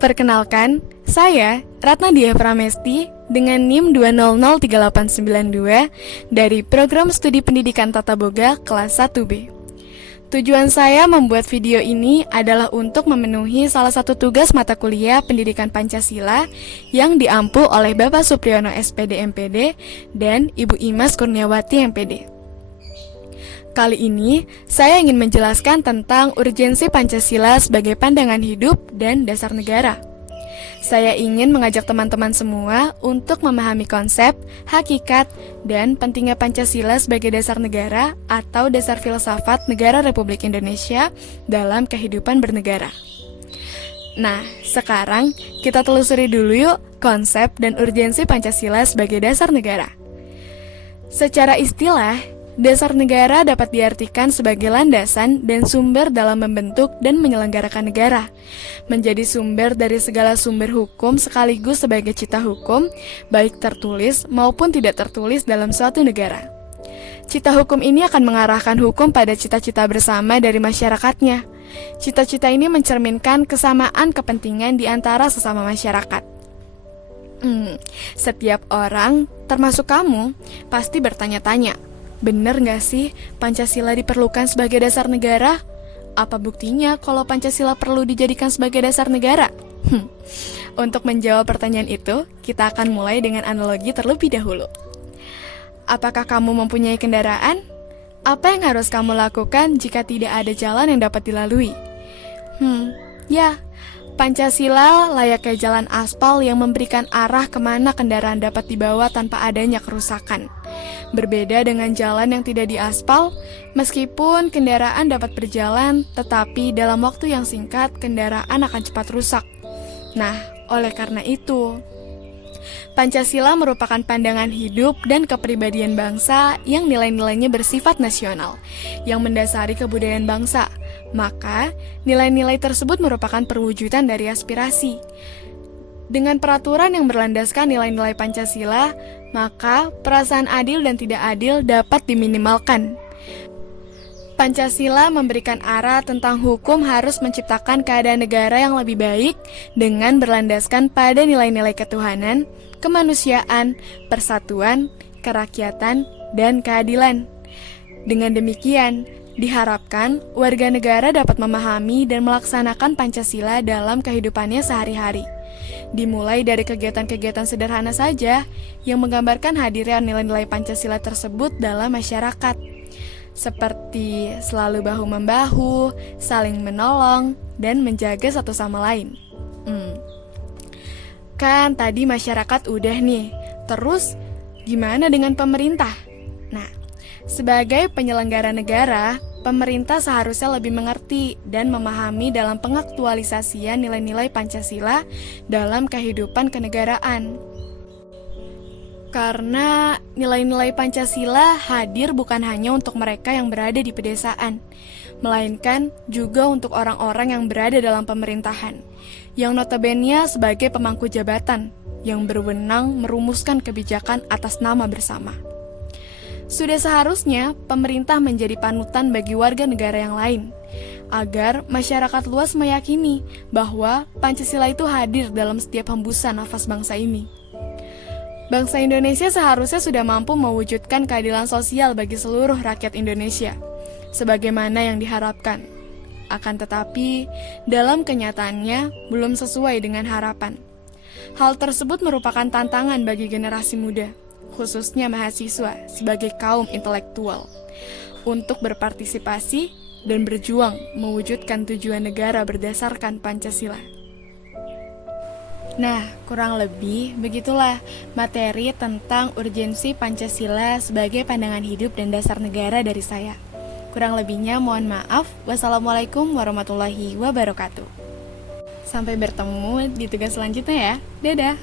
Perkenalkan, saya Ratna Diah Pramesti dengan NIM 2003892 dari Program Studi Pendidikan Tata Boga kelas 1B. Tujuan saya membuat video ini adalah untuk memenuhi salah satu tugas mata kuliah Pendidikan Pancasila yang diampu oleh Bapak Supriyono SPD MPD dan Ibu Imas Kurniawati MPD. Kali ini, saya ingin menjelaskan tentang urgensi Pancasila sebagai pandangan hidup dan dasar negara. Saya ingin mengajak teman-teman semua untuk memahami konsep, hakikat, dan pentingnya Pancasila sebagai dasar negara atau dasar filsafat negara Republik Indonesia dalam kehidupan bernegara. Nah, sekarang kita telusuri dulu yuk konsep dan urgensi Pancasila sebagai dasar negara. Secara istilah, dasar negara dapat diartikan sebagai landasan dan sumber dalam membentuk dan menyelenggarakan negara, menjadi sumber dari segala sumber hukum sekaligus sebagai cita hukum, baik tertulis maupun tidak tertulis dalam suatu negara. Cita hukum ini akan mengarahkan hukum pada cita-cita bersama dari masyarakatnya. Cita-cita ini mencerminkan kesamaan kepentingan di antara sesama masyarakat. Setiap orang, termasuk kamu, pasti bertanya-tanya, bener nggak sih Pancasila diperlukan sebagai dasar negara? Apa buktinya kalau Pancasila perlu dijadikan sebagai dasar negara? Untuk menjawab pertanyaan itu, kita akan mulai dengan analogi terlebih dahulu. Apakah kamu mempunyai kendaraan? Apa yang harus kamu lakukan jika tidak ada jalan yang dapat dilalui? Pancasila layaknya jalan aspal yang memberikan arah kemana kendaraan dapat dibawa tanpa adanya kerusakan. Berbeda dengan jalan yang tidak diaspal, meskipun kendaraan dapat berjalan, tetapi dalam waktu yang singkat kendaraan akan cepat rusak. Nah, oleh karena itu, Pancasila merupakan pandangan hidup dan kepribadian bangsa yang nilai-nilainya bersifat nasional, yang mendasari kebudayaan bangsa. Maka, nilai-nilai tersebut merupakan perwujudan dari aspirasi. Dengan peraturan yang berlandaskan nilai-nilai Pancasila, maka perasaan adil dan tidak adil dapat diminimalkan. Pancasila memberikan arah tentang hukum harus menciptakan keadaan negara yang lebih baik dengan berlandaskan pada nilai-nilai ketuhanan, kemanusiaan, persatuan, kerakyatan, dan keadilan. Dengan demikian, diharapkan warga negara dapat memahami dan melaksanakan Pancasila dalam kehidupannya sehari-hari. Dimulai dari kegiatan-kegiatan sederhana saja yang menggambarkan hadirnya nilai-nilai Pancasila tersebut dalam masyarakat, seperti selalu bahu-membahu, saling menolong, dan menjaga satu sama lain. Kan tadi masyarakat udah nih, terus gimana dengan pemerintah? Nah, sebagai penyelenggara negara, pemerintah seharusnya lebih mengerti dan memahami dalam pengaktualisasian nilai-nilai Pancasila dalam kehidupan kenegaraan. Karena nilai-nilai Pancasila hadir bukan hanya untuk mereka yang berada di pedesaan, melainkan juga untuk orang-orang yang berada dalam pemerintahan, yang notabene sebagai pemangku jabatan, yang berwenang merumuskan kebijakan atas nama bersama. Sudah seharusnya pemerintah menjadi panutan bagi warga negara yang lain, agar masyarakat luas meyakini bahwa Pancasila itu hadir dalam setiap hembusan nafas bangsa ini. Bangsa Indonesia seharusnya sudah mampu mewujudkan keadilan sosial bagi seluruh rakyat Indonesia, sebagaimana yang diharapkan. Akan tetapi, dalam kenyataannya belum sesuai dengan harapan. Hal tersebut merupakan tantangan bagi generasi muda, khususnya mahasiswa sebagai kaum intelektual, untuk berpartisipasi dan berjuang mewujudkan tujuan negara berdasarkan Pancasila. Nah, kurang lebih begitulah materi tentang urgensi Pancasila sebagai pandangan hidup dan dasar negara dari saya. Kurang lebihnya mohon maaf. Wassalamualaikum warahmatullahi wabarakatuh. Sampai bertemu di tugas selanjutnya ya. Dadah.